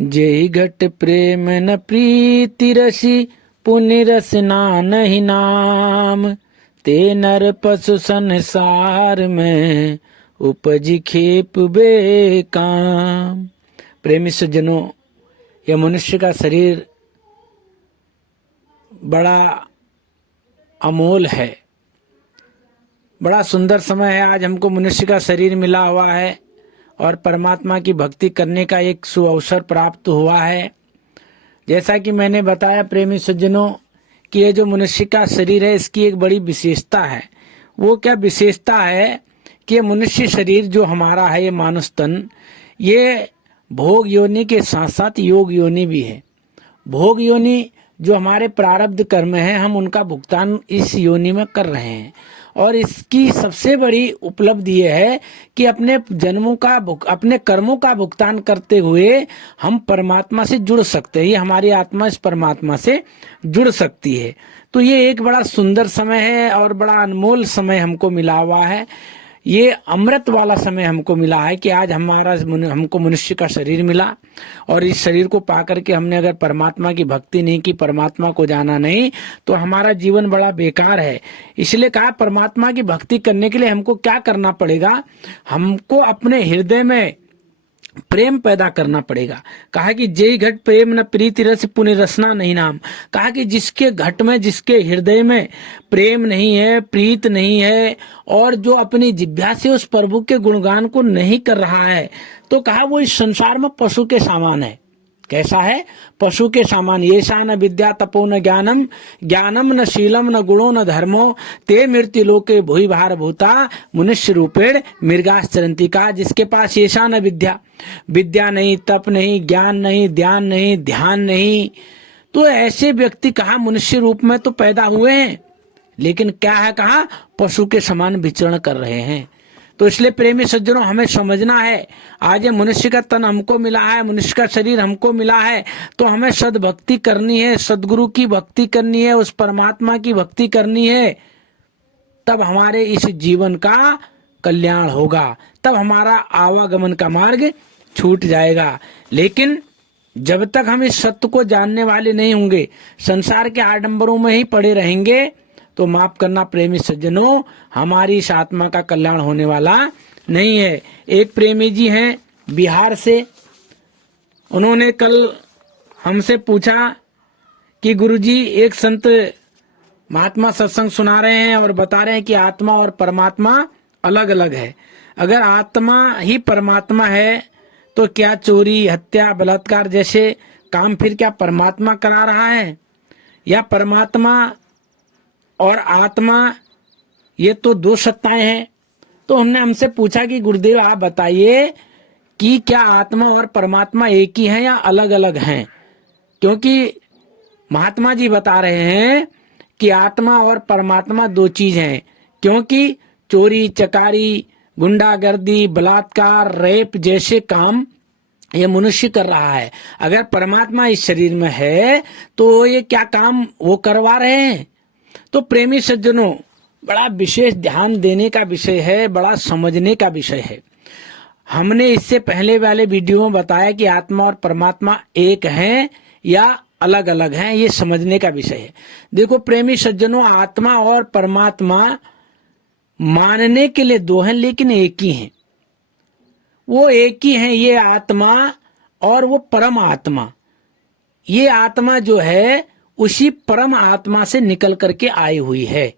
जेहि घट प्रेम न प्रीति रसी पुनि रसना नहीं नाम। ते नर पशु संसार में उपजी खेप बेकाम। प्रेमी सज्जनों, यह मनुष्य का शरीर बड़ा अमोल है, बड़ा सुंदर समय है। आज हमको मनुष्य का शरीर मिला हुआ है और परमात्मा की भक्ति करने का एक सुअवसर प्राप्त हुआ है। जैसा कि मैंने बताया प्रेमी सज्जनों कि ये जो मनुष्य का शरीर है इसकी एक बड़ी विशेषता है। वो क्या विशेषता है कि ये मनुष्य शरीर जो हमारा है, ये मानुष तन, ये भोग योनि के साथ साथ योग योनि भी है। भोग योनि जो हमारे प्रारब्ध कर्म है, हम उनका भुगतान इस योनि में कर रहे हैं। और इसकी सबसे बड़ी उपलब्धि ये है कि अपने जन्मों का अपने कर्मों का भुगतान करते हुए हम परमात्मा से जुड़ सकते हैं। ये हमारी आत्मा इस परमात्मा से जुड़ सकती है। तो ये एक बड़ा सुंदर समय है और बड़ा अनमोल समय हमको मिला हुआ है। ये अमृत वाला समय हमको मिला है कि आज हमको मनुष्य का शरीर मिला और इस शरीर को पाकर के हमने अगर परमात्मा की भक्ति नहीं की, परमात्मा को जाना नहीं, तो हमारा जीवन बड़ा बेकार है। इसलिए कहा परमात्मा की भक्ति करने के लिए हमको क्या करना पड़ेगा, हमको अपने हृदय में प्रेम पैदा करना पड़ेगा। कहा कि जेहि घट प्रेम न प्रीति रस पुनि रसना नहीं नाम। कहा कि जिसके घट में, जिसके हृदय में प्रेम नहीं है, प्रीत नहीं है और जो अपनी जिह्वा से उस प्रभु के गुणगान को नहीं कर रहा है, तो कहा वो इस संसार में पशु के समान है। कैसा है? पशु के समान। येषा न विद्या तपो न ज्ञानम, ज्ञानम न शीलम न गुणो न धर्मो, ते मृत्यु लोके भूई भार भूता मनुष्य रूपेण मृगाश्चरन्ति। का जिसके पास येषा न विद्या, विद्या नहीं, तप नहीं, ज्ञान नहीं, ध्यान नहीं, ध्यान नहीं, तो ऐसे व्यक्ति कहा मनुष्य रूप में तो पैदा हुए हैं, लेकिन क्या है, कहा पशु के समान विचरण कर रहे हैं। तो इसलिए प्रेमी सज्जनों, हमें समझना है, आज ये मनुष्य का तन हमको मिला है, मनुष्य का शरीर हमको मिला है, तो हमें सद्भक्ति करनी है, सदगुरु की भक्ति करनी है, उस परमात्मा की भक्ति करनी है। तब हमारे इस जीवन का कल्याण होगा, तब हमारा आवागमन का मार्ग छूट जाएगा। लेकिन जब तक हम इस सत्य को जानने वाले नहीं होंगे, संसार के आडंबरों में ही पड़े रहेंगे, तो माफ करना प्रेमी सज्जनों, हमारी इस आत्मा का कल्याण होने वाला नहीं है। एक प्रेमी जी हैं बिहार से, उन्होंने कल हमसे पूछा कि गुरुजी, एक संत महात्मा सत्संग सुना रहे हैं और बता रहे हैं कि आत्मा और परमात्मा अलग अलग है। अगर आत्मा ही परमात्मा है तो क्या चोरी, हत्या, बलात्कार जैसे काम फिर क्या परमात्मा करा रहा है? या परमात्मा और आत्मा ये तो दो सत्ताएं हैं। तो हमसे पूछा कि गुरुदेव आप बताइए कि क्या आत्मा और परमात्मा एक ही हैं या अलग अलग हैं? क्योंकि महात्मा जी बता रहे हैं कि आत्मा और परमात्मा दो चीज हैं। क्योंकि चोरी, चकारी, गुंडागर्दी, बलात्कार, रेप जैसे काम ये मनुष्य कर रहा है। अगर परमात्मा इस शरीर में है तो ये क्या काम वो करवा रहे हैं? तो प्रेमी सज्जनों, बड़ा विशेष ध्यान देने का विषय है, बड़ा समझने का विषय है। हमने इससे पहले वाले वीडियो में बताया कि आत्मा और परमात्मा एक हैं या अलग अलग हैं, ये समझने का विषय है। देखो प्रेमी सज्जनों, आत्मा और परमात्मा मानने के लिए दो हैं, लेकिन एक ही हैं। वो एक ही हैं, ये आत्मा और वो परम आत्मा। ये आत्मा जो है उसी परम आत्मा से निकल करके आई हुई है,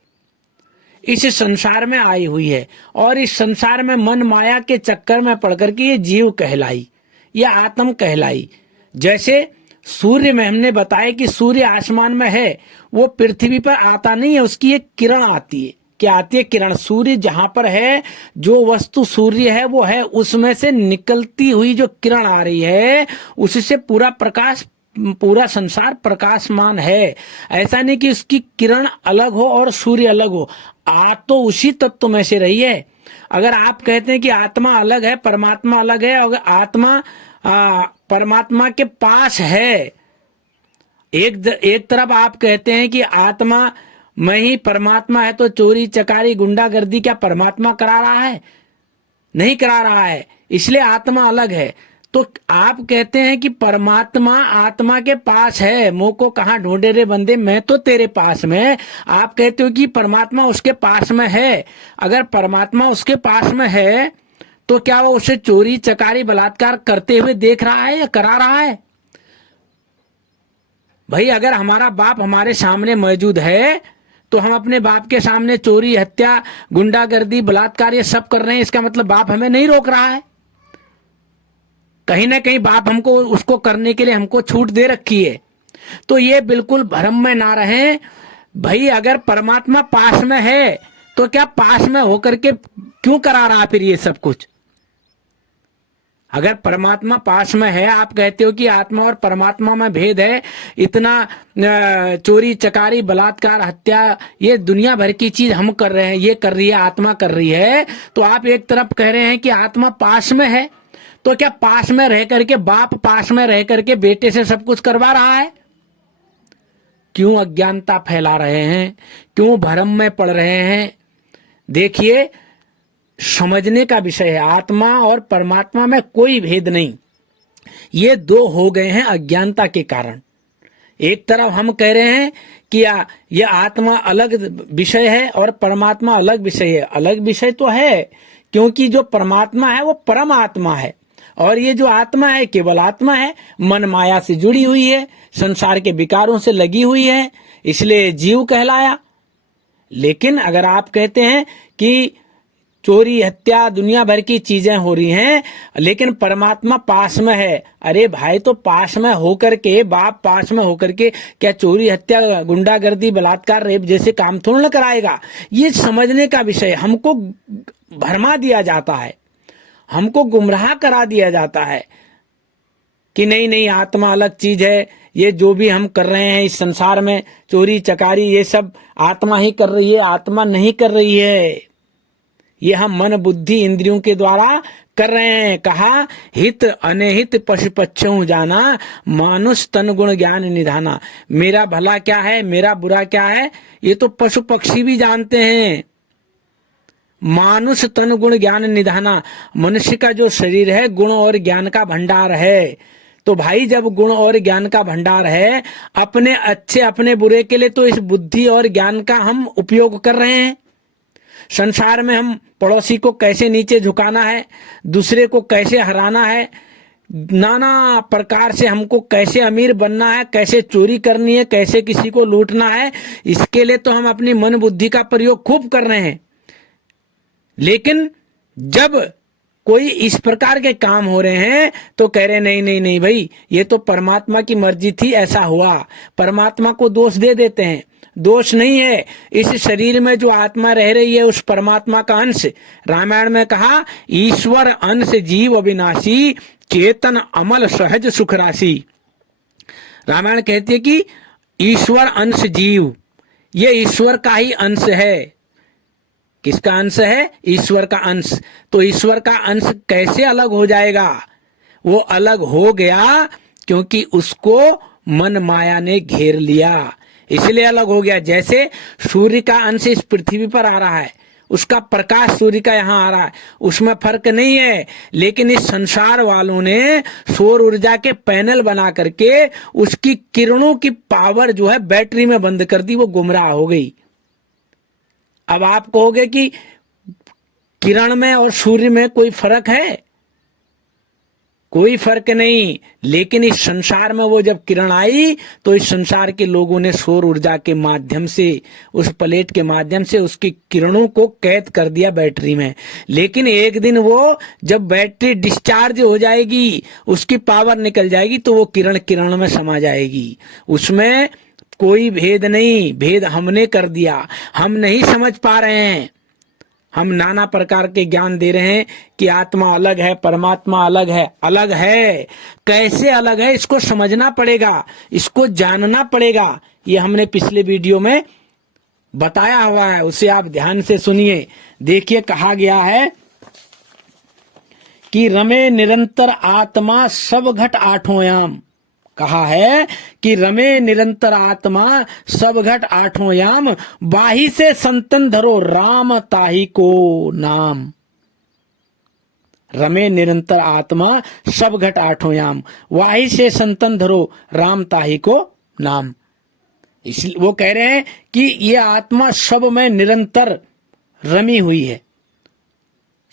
इस संसार में आई हुई है। और इस संसार में मन माया के चक्कर में पड़ करके ये जीव कहलाई, ये आत्म कहलाई। जैसे सूर्य में हमने बताया कि सूर्य आसमान में है, वो पृथ्वी पर आता नहीं है, उसकी एक किरण आती है। क्या आती है? किरण। सूर्य जहां पर है, जो वस्तु सूर्य है वो है, उसमें से निकलती हुई जो किरण आ रही है, उससे पूरा प्रकाश, पूरा संसार प्रकाशमान है। ऐसा नहीं कि उसकी किरण अलग हो और सूर्य अलग हो, आ तो उसी तत्व में से रही है। अगर आप कहते हैं कि आत्मा अलग है, परमात्मा अलग है, अगर आत्मा परमात्मा के पास है, एक तरफ आप कहते हैं कि आत्मा में ही परमात्मा है, तो चोरी, चकारी, गुंडागर्दी क्या परमात्मा करा रहा है? नहीं करा रहा है। इसलिए आत्मा अलग है। तो आप कहते हैं कि परमात्मा आत्मा के पास है, मुंह को कहाँ ढूंढे रे बंदे, मैं तो तेरे पास में। आप कहते हो कि परमात्मा उसके पास में है। अगर परमात्मा उसके पास में है तो क्या वो उसे चोरी चकारी बलात्कार करते हुए देख रहा है या करा रहा है? भाई अगर हमारा बाप हमारे सामने मौजूद है तो हम अपने बाप के सामने चोरी, हत्या, गुंडागर्दी, बलात्कार ये सब कर रहे हैं, इसका मतलब बाप हमें नहीं रोक रहा है। कहीं ना कहीं बाप हमको उसको करने के लिए हमको छूट दे रखी है। तो ये बिल्कुल भ्रम में ना रहें। भाई अगर परमात्मा पास में है तो क्या पास में होकर के क्यों करा रहा फिर ये सब कुछ? अगर परमात्मा पास में है, आप कहते हो कि आत्मा और परमात्मा में भेद है, इतना चोरी चकारी बलात्कार हत्या ये दुनिया भर की चीज हम कर रहे हैं, ये कर रही है आत्मा कर रही है, तो आप एक तरफ कह रहे हैं कि आत्मा पास में है, तो क्या पास में रह करके बाप पास में रह करके बेटे से सब कुछ करवा रहा है? क्यों अज्ञानता फैला रहे हैं, क्यों भ्रम में पड़ रहे हैं? देखिए समझने का विषय है, आत्मा और परमात्मा में कोई भेद नहीं, ये दो हो गए हैं अज्ञानता के कारण। एक तरफ हम कह रहे हैं कि ये आत्मा अलग विषय है और परमात्मा अलग विषय है। अलग विषय तो है क्योंकि जो परमात्मा है वो परम आत्मा है और ये जो आत्मा है केवल आत्मा है, मन माया से जुड़ी हुई है, संसार के विकारों से लगी हुई है, इसलिए जीव कहलाया। लेकिन अगर आप कहते हैं कि चोरी हत्या दुनिया भर की चीजें हो रही हैं लेकिन परमात्मा पास में है, अरे भाई तो पास में होकर के, बाप पास में होकर के क्या चोरी हत्या गुंडागर्दी बलात्कार रेप जैसे काम थोड़ा न कराएगा? ये समझने का विषय। हमको भरमा दिया जाता है, हमको गुमराह करा दिया जाता है कि नहीं नहीं आत्मा अलग चीज है, ये जो भी हम कर रहे हैं इस संसार में चोरी चकारी ये सब आत्मा ही कर रही है, आत्मा नहीं कर रही है, ये हम मन बुद्धि इंद्रियों के द्वारा कर रहे हैं। कहा हित अनहित पशु पक्षों जाना, मानुष तन गुण ज्ञान निधाना। मेरा भला क्या है मेरा बुरा क्या है ये तो पशु पक्षी भी जानते हैं। मानुष तन गुण ज्ञान निधाना, मनुष्य का जो शरीर है गुण और ज्ञान का भंडार है। तो भाई जब गुण और ज्ञान का भंडार है, अपने अच्छे अपने बुरे के लिए तो इस बुद्धि और ज्ञान का हम उपयोग कर रहे हैं। संसार में हम पड़ोसी को कैसे नीचे झुकाना है, दूसरे को कैसे हराना है, नाना प्रकार से हमको कैसे अमीर बनना है, कैसे चोरी करनी है, कैसे किसी को लूटना है, इसके लिए तो हम अपनी मन बुद्धि का प्रयोग खूब कर रहे हैं। लेकिन जब कोई इस प्रकार के काम हो रहे हैं तो कह रहे नहीं नहीं नहीं भाई ये तो परमात्मा की मर्जी थी ऐसा हुआ, परमात्मा को दोष दे देते हैं। दोष नहीं है, इस शरीर में जो आत्मा रह रही है उस परमात्मा का अंश। रामायण में कहा ईश्वर अंश जीव अविनाशी, चेतन अमल सहज सुख राशि। रामायण कहती है कि ईश्वर अंश जीव, ये ईश्वर का ही अंश है। किसका अंश है? ईश्वर का अंश। तो ईश्वर का अंश कैसे अलग हो जाएगा? वो अलग हो गया क्योंकि उसको मन माया ने घेर लिया, इसलिए अलग हो गया। जैसे सूर्य का अंश इस पृथ्वी पर आ रहा है, उसका प्रकाश सूर्य का यहाँ आ रहा है, उसमें फर्क नहीं है। लेकिन इस संसार वालों ने सौर ऊर्जा के पैनल बना करके उसकी किरणों की पावर जो है बैटरी में बंद कर दी, वो गुमराह हो गई। अब आप कहोगे कि किरण में और सूर्य में कोई फर्क है? कोई फर्क नहीं। लेकिन इस संसार में वो जब किरण आई तो इस संसार के लोगों ने सौर ऊर्जा के माध्यम से, उस प्लेट के माध्यम से उसकी किरणों को कैद कर दिया बैटरी में। लेकिन एक दिन वो जब बैटरी डिस्चार्ज हो जाएगी, उसकी पावर निकल जाएगी, तो वो किरण किरण में समा जाएगी। उसमें कोई भेद नहीं, भेद हमने कर दिया, हम नहीं समझ पा रहे हैं। हम नाना प्रकार के ज्ञान दे रहे हैं कि आत्मा अलग है, परमात्मा अलग है। अलग है, कैसे अलग है इसको समझना पड़ेगा, इसको जानना पड़ेगा। ये हमने पिछले वीडियो में बताया हुआ है, उसे आप ध्यान से सुनिए। देखिए कहा गया है कि रमे निरंतर आत्मा सब घट आठों याम। कहा है कि रमे निरंतर आत्मा सब घट आठों याम, बाही से संतन धरो राम ताही को नाम। रमे निरंतर आत्मा सब घट आठों याम, वाही से संतन धरो राम ताही को नाम। इसलिए वो कह रहे हैं कि ये आत्मा सब में निरंतर रमी हुई है,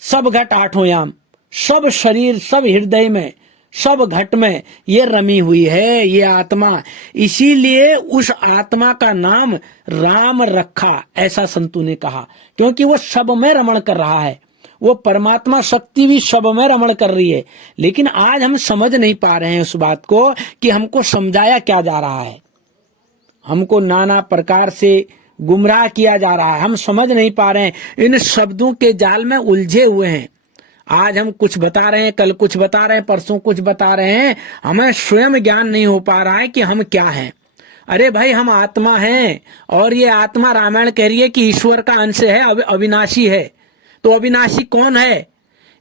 सब घट आठों याम, सब शरीर, सब हृदय में, सब घट में ये रमी हुई है ये आत्मा। इसीलिए उस आत्मा का नाम राम रखा, ऐसा संतों ने कहा, क्योंकि वो सब में रमण कर रहा है। वो परमात्मा शक्ति भी सब में रमण कर रही है। लेकिन आज हम समझ नहीं पा रहे हैं उस बात को कि हमको समझाया क्या जा रहा है, हमको नाना प्रकार से गुमराह किया जा रहा है, हम समझ नहीं पा रहे हैं, इन शब्दों के जाल में उलझे हुए हैं। आज हम कुछ बता रहे हैं, कल कुछ बता रहे हैं, परसों कुछ बता रहे हैं, हमें स्वयं ज्ञान नहीं हो पा रहा है कि हम क्या हैं। अरे भाई, हम आत्मा हैं, और ये आत्मा रामायण कह रही है कि ईश्वर का अंश है, अविनाशी है। तो अविनाशी कौन है?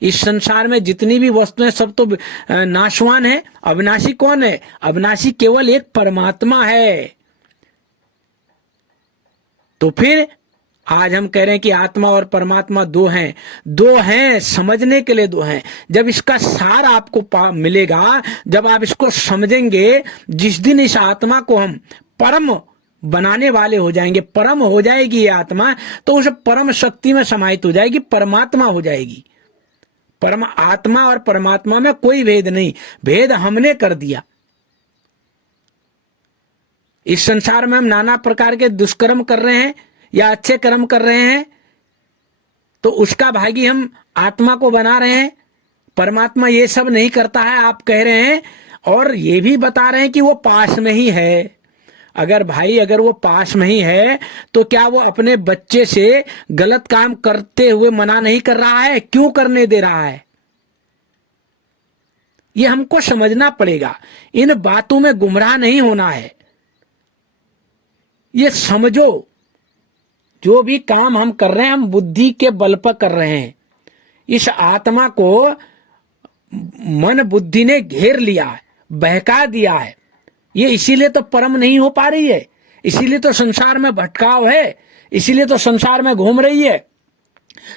इस संसार में जितनी भी वस्तुएं सब तो नाशवान है, अविनाशी कौन है? अविनाशी केवल एक परमात्मा है। तो फिर आज हम कह रहे हैं कि आत्मा और परमात्मा दो हैं, समझने के लिए दो हैं। जब इसका सार आपको मिलेगा, जब आप इसको समझेंगे, जिस दिन इस आत्मा को हम परम बनाने वाले हो जाएंगे, परम हो जाएगी ये आत्मा, तो उस परम शक्ति में समाहित हो जाएगी, परमात्मा हो जाएगी। परम आत्मा और परमात्मा में कोई भेद नहीं, भेद हमने कर दिया। इस संसार में हम नाना प्रकार के दुष्कर्म कर रहे हैं या अच्छे कर्म कर रहे हैं, तो उसका भागी हम आत्मा को बना रहे हैं। परमात्मा ये सब नहीं करता है, आप कह रहे हैं, और ये भी बता रहे हैं कि वो पास में ही है। अगर वो पास में ही है, तो क्या वो अपने बच्चे से गलत काम करते हुए मना नहीं कर रहा है? क्यों करने दे रहा है? ये हमको समझना पड़ेगा। इन बातों में गुमराह नहीं होना है। ये समझो, जो भी काम हम कर रहे हैं, हम बुद्धि के बल पर कर रहे हैं। इस आत्मा को मन बुद्धि ने घेर लिया है, बहका दिया है। ये इसीलिए तो परम नहीं हो पा रही है, इसीलिए तो संसार में भटकाव है, इसीलिए तो संसार में घूम रही है,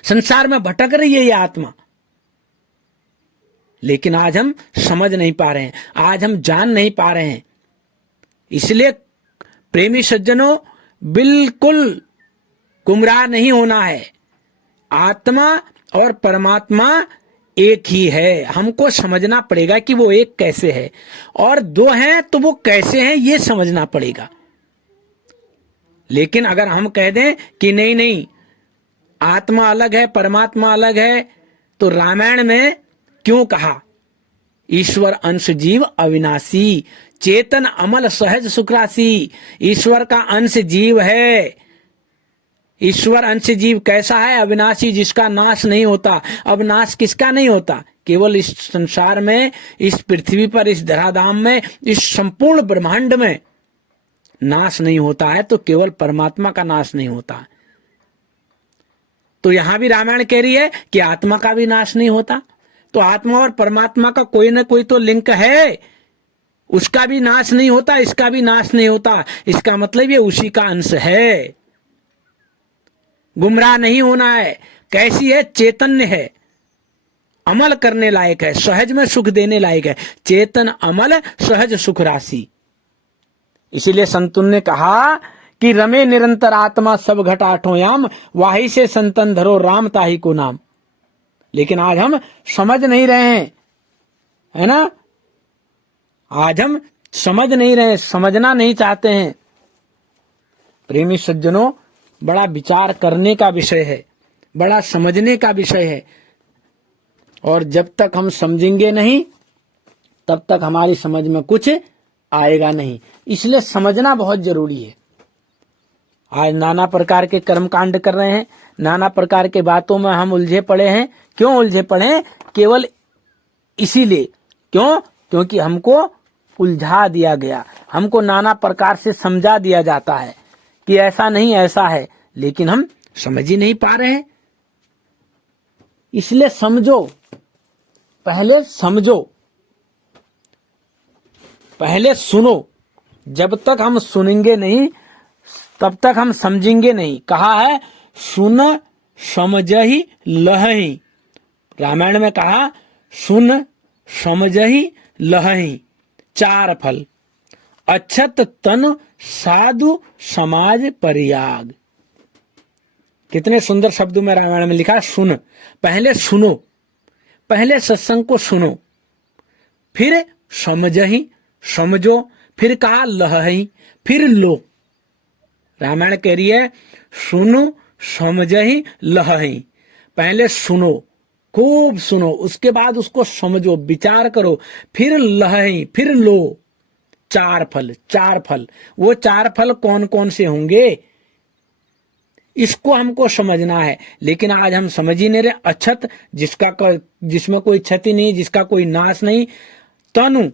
संसार में भटक रही है ये आत्मा। लेकिन आज हम समझ नहीं पा रहे हैं, आज हम जान नहीं पा रहे हैं। इसलिए प्रेमी सज्जनों, बिल्कुल गुमराह नहीं होना है। आत्मा और परमात्मा एक ही है। हमको समझना पड़ेगा कि वो एक कैसे है, और दो हैं तो वो कैसे हैं ये समझना पड़ेगा। लेकिन अगर हम कह दें कि नहीं नहीं, आत्मा अलग है, परमात्मा अलग है, तो रामायण में क्यों कहा ईश्वर अंश जीव अविनाशी, चेतन अमल सहज सुखरासी? ईश्वर का अंश जीव है। ईश्वर अंश जीव कैसा है? अविनाशी, जिसका नाश नहीं होता। अब नाश किसका नहीं होता? केवल इस संसार में, इस पृथ्वी पर, इस धराधाम में, इस संपूर्ण ब्रह्मांड में नाश नहीं होता है, तो केवल परमात्मा का नाश नहीं होता। तो यहां भी रामायण कह रही है कि आत्मा का भी नाश नहीं होता। तो आत्मा और परमात्मा का कोई ना कोई तो लिंक है, उसका भी नाश नहीं होता, इसका भी नाश नहीं होता। इसका मतलब ये उसी का अंश है। गुमराह नहीं होना है। कैसी है? चैतन्य है, अमल करने लायक है, सहज में सुख देने लायक है। चेतन अमल सहज सुख राशि। इसीलिए संतुन ने कहा कि रमे निरंतर आत्मा सब घट आठों याम, वाही से संतन धरो राम ताही को नाम। लेकिन आज हम समझ नहीं रहे हैं, है ना? आज हम समझ नहीं रहे, समझना नहीं चाहते हैं। प्रेमी सज्जनों, बड़ा विचार करने का विषय है, बड़ा समझने का विषय है, और जब तक हम समझेंगे नहीं, तब तक हमारी समझ में कुछ आएगा नहीं। इसलिए समझना बहुत जरूरी है। आज नाना प्रकार के कर्मकांड कर रहे हैं, नाना प्रकार के बातों में हम उलझे पड़े हैं। क्यों उलझे पड़े हैं? केवल इसीलिए। क्यों? क्योंकि हमको उलझा दिया गया, हमको नाना प्रकार से समझा दिया जाता है कि ऐसा नहीं ऐसा है, लेकिन हम समझ ही नहीं पा रहे हैं। इसलिए समझो, पहले समझो, पहले सुनो। जब तक हम सुनेंगे नहीं, तब तक हम समझेंगे नहीं। कहा है सुन समझहि लहहि, रामायण में कहा सुन समझहि लहहि चार फल, अक्षत तन साधु समाज परियाग। कितने सुंदर शब्दों में रामायण में लिखा। सुन, पहले सुनो, पहले सत्संग को सुनो, फिर समझहि, समझो, फिर कहा लहहि, फिर लो। रामायण कह रही है सुनो समझहि लहहि, पहले सुनो, खूब सुनो, उसके बाद उसको समझो, विचार करो, फिर लहहि, फिर लो। चार फल, चार फल। वो चार फल कौन कौन से होंगे इसको हमको समझना है, लेकिन आज हम समझ ही नहीं रहे। अक्षत, जिसमें कोई क्षति नहीं, जिसका कोई नाश नहीं। तनु,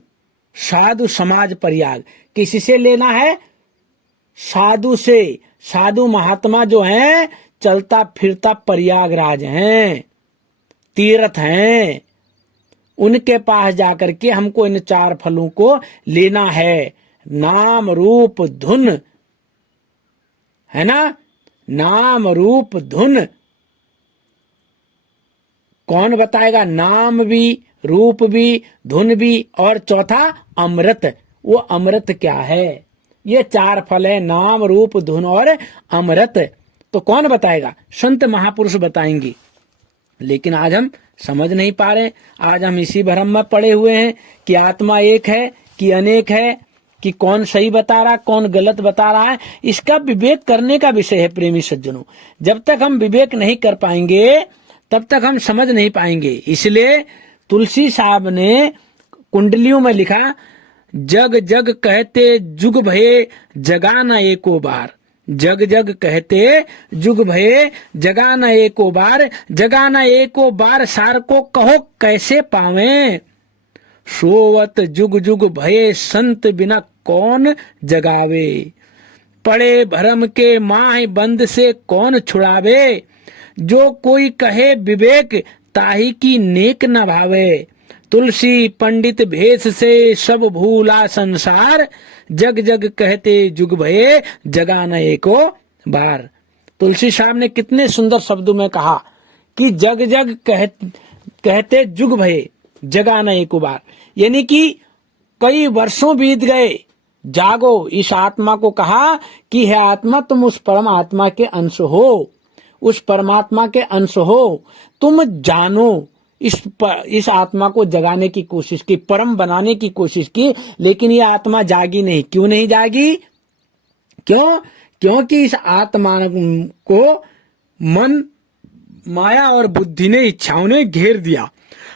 साधु समाज परियाग, किसी से लेना है? साधु से। साधु महात्मा जो हैं चलता फिरता प्रयागराज हैं, तीर्थ हैं, उनके पास जाकर के हमको इन चार फलों को लेना है। नाम रूप धुन, है ना, नाम रूप धुन। कौन बताएगा? नाम भी, रूप भी, धुन भी, और चौथा अमृत। वो अमृत क्या है? ये चार फल है, नाम रूप धुन और अमृत। तो कौन बताएगा? संत महापुरुष बताएंगे। लेकिन आज हम समझ नहीं पा रहे। आज हम इसी भ्रम में पड़े हुए हैं कि आत्मा एक है कि अनेक है, कि कौन सही बता रहा कौन गलत बता रहा है। इसका विवेक करने का विषय है प्रेमी सज्जनों। जब तक हम विवेक नहीं कर पाएंगे तब तक हम समझ नहीं पाएंगे। इसलिए तुलसी साहब ने कुंडलियों में लिखा, जग जग कहते जुग भये जगा न एको बार। जग जग कहते जुग भये जगा न एको बार, जगा न एको बार सार को कहो कैसे पावे। सोवत जुग जुग भये संत बिना कौन जगावे। पड़े भरम के माह बंद से कौन छुड़ावे। जो कोई कहे विवेक ताही की नेक न भावे। तुलसी पंडित भेष से सब भूला संसार, जग जग कहते जुग भये जगा न एको बार। तुलसी साहब ने कितने सुंदर शब्दों में कहा कि जग जग कहते जुग भये जगा न एको बार, यानी कि कई वर्षों बीत गए, जागो। इस आत्मा को कहा कि है आत्मा, तुम उस परम आत्मा के अंश हो, उस परमात्मा के अंश हो, तुम जानो। इस आत्मा को जगाने की कोशिश की, परम बनाने की कोशिश की, लेकिन ये आत्मा जागी नहीं। क्यों नहीं जागी? क्यों? क्योंकि इस आत्मा को मन, माया और बुद्धि ने, इच्छाओं ने घेर दिया।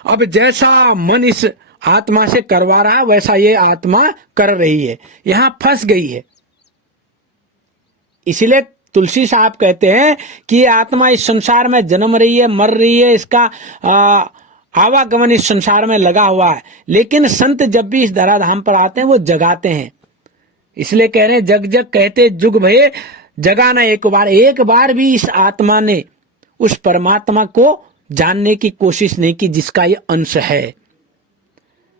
अब जैसा मन इस आत्मा से करवा रहा है वैसा ये आत्मा कर रही है, यहां फंस गई है। इसलिए तुलसी साहब कहते हैं कि ये आत्मा इस संसार में जन्म रही है, मर रही है, इसका आवागमन इस संसार में लगा हुआ है। लेकिन संत जब भी इस धराधाम पर आते हैं वो जगाते हैं। इसलिए कह रहे हैं जग जग कहते जुग भये जगा न एक बार। एक बार भी इस आत्मा ने उस परमात्मा को जानने की कोशिश नहीं की जिसका ये अंश है।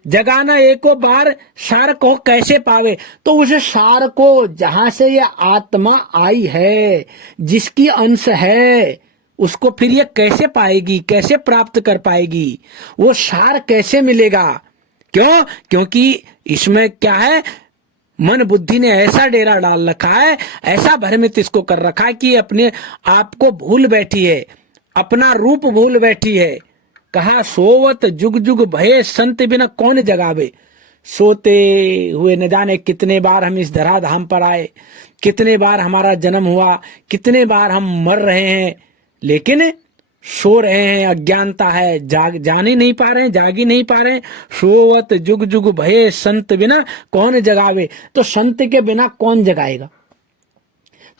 जगाना एको बार सार को कैसे पावे। तो उस सार को जहां से ये आत्मा आई है, जिसकी अंश है, उसको फिर ये कैसे पाएगी, कैसे प्राप्त कर पाएगी, वो सार कैसे मिलेगा? क्यों? क्योंकि इसमें क्या है, मन बुद्धि ने ऐसा डेरा डाल रखा है, ऐसा भ्रमित इसको कर रखा है कि अपने आप को भूल बैठी है, अपना रूप भूल बैठी है। कहा सोवत जुग जुग भये संत बिना कौन जगावे। सोते हुए न जाने कितने बार हम इस धराधाम पर आए, कितने बार हमारा जन्म हुआ, कितने बार हम मर रहे हैं, लेकिन सो रहे हैं, अज्ञानता है, जान ही नहीं पा रहे हैं, जाग ही नहीं पा रहे हैं। सोवत जुग जुग भये संत बिना कौन जगावे। तो संत के बिना कौन जगाएगा?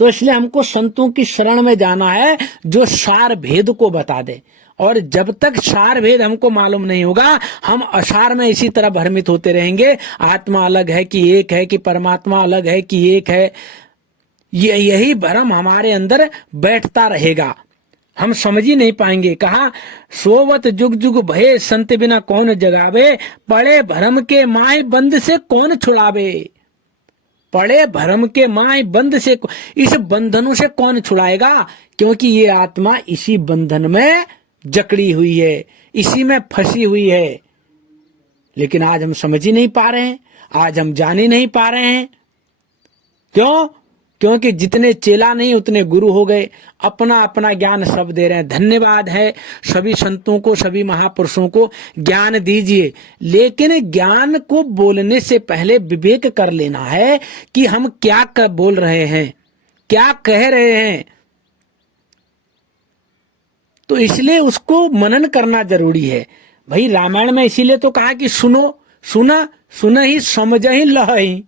तो इसलिए हमको संतों की शरण में जाना है जो सार भेद को बता दे। और जब तक सार भेद हमको मालूम नहीं होगा, हम असार में इसी तरह भ्रमित होते रहेंगे। आत्मा अलग है कि एक है, कि परमात्मा अलग है कि एक है, यही भ्रम हमारे अंदर बैठता रहेगा, हम समझ ही नहीं पाएंगे। कहा सोवत जुग जुग भये संत बिना कौन जगावे, पड़े भ्रम के माय बंद से कौन छुड़ावे। पड़े भ्रम के माय बंद से, इस बंधनों से कौन छुड़ाएगा? क्योंकि ये आत्मा इसी बंधन में जकड़ी हुई है, इसी में फंसी हुई है। लेकिन आज हम समझ ही नहीं पा रहे हैं, आज हम जान ही नहीं पा रहे हैं। क्यों? क्योंकि जितने चेला नहीं उतने गुरु हो गए, अपना अपना ज्ञान सब दे रहे हैं। धन्यवाद है सभी संतों को, सभी महापुरुषों को, ज्ञान दीजिए, लेकिन ज्ञान को बोलने से पहले विवेक कर लेना है कि हम क्या बोल रहे हैं, क्या कह रहे हैं। तो इसलिए उसको मनन करना जरूरी है। भाई रामायण में इसीलिए तो कहा कि सुनो, सुना ही समझ ही लही।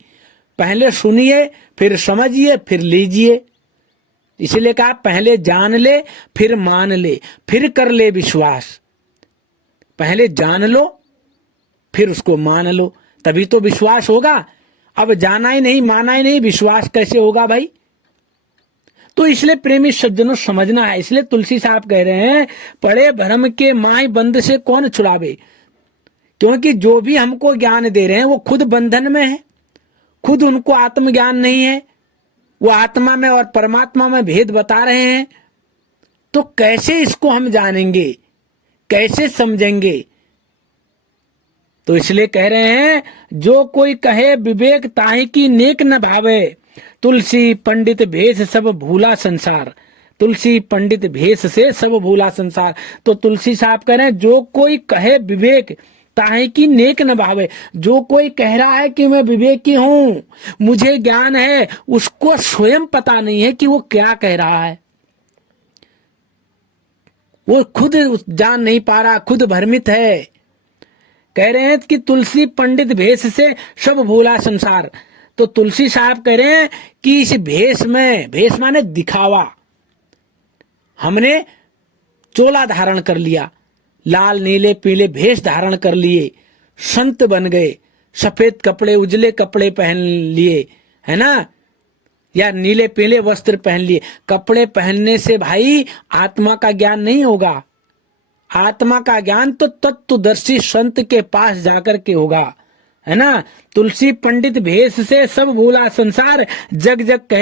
पहले सुनिए, फिर समझिए, फिर लीजिए। इसलिए कहा पहले जान ले, फिर मान ले, फिर कर ले विश्वास। पहले जान लो, फिर उसको मान लो, तभी तो विश्वास होगा। अब जाना ही नहीं, माना ही नहीं, विश्वास कैसे होगा भाई? तो इसलिए प्रेमी सज्जनों समझना है। इसलिए तुलसी साहब कह रहे हैं, पड़े भ्रम के माय बंद से कौन छुड़ावे। क्योंकि जो भी हमको ज्ञान दे रहे हैं वो खुद बंधन में है, खुद उनको आत्मज्ञान नहीं है, वो आत्मा में और परमात्मा में भेद बता रहे हैं। तो कैसे इसको हम जानेंगे, कैसे समझेंगे? तो इसलिए कह रहे हैं, जो कोई कहे विवेक ताहि की नेक न भावे, तुलसी पंडित भेष सब भूला संसार। तुलसी पंडित भेष से सब भूला संसार। तो तुलसी साहब कह रहे हैं, जो कोई कहे विवेक ताहि की नेक न भावे, जो कोई कह रहा है कि मैं विवेकी हूं, मुझे ज्ञान है, उसको स्वयं पता नहीं है कि वो क्या कह रहा है। वो खुद जान नहीं पा रहा, खुद भ्रमित है। कह रहे हैं कि तुलसी पंडित भेष से सब भूला संसार। तो तुलसी साहब कह रहे हैं कि इस भेष में, भेष माने दिखावा, हमने चोला धारण कर लिया, लाल नीले पीले भेष धारण कर लिए, संत बन गए, सफेद कपड़े उजले कपड़े पहन लिए, है ना, या नीले पीले वस्त्र पहन लिए। कपड़े पहनने से भाई आत्मा का ज्ञान नहीं होगा। आत्मा का ज्ञान तो तत्वदर्शी संत के पास जाकर के होगा, है ना। तुलसी पंडित भेष से सब भूला संसार, जग जग कह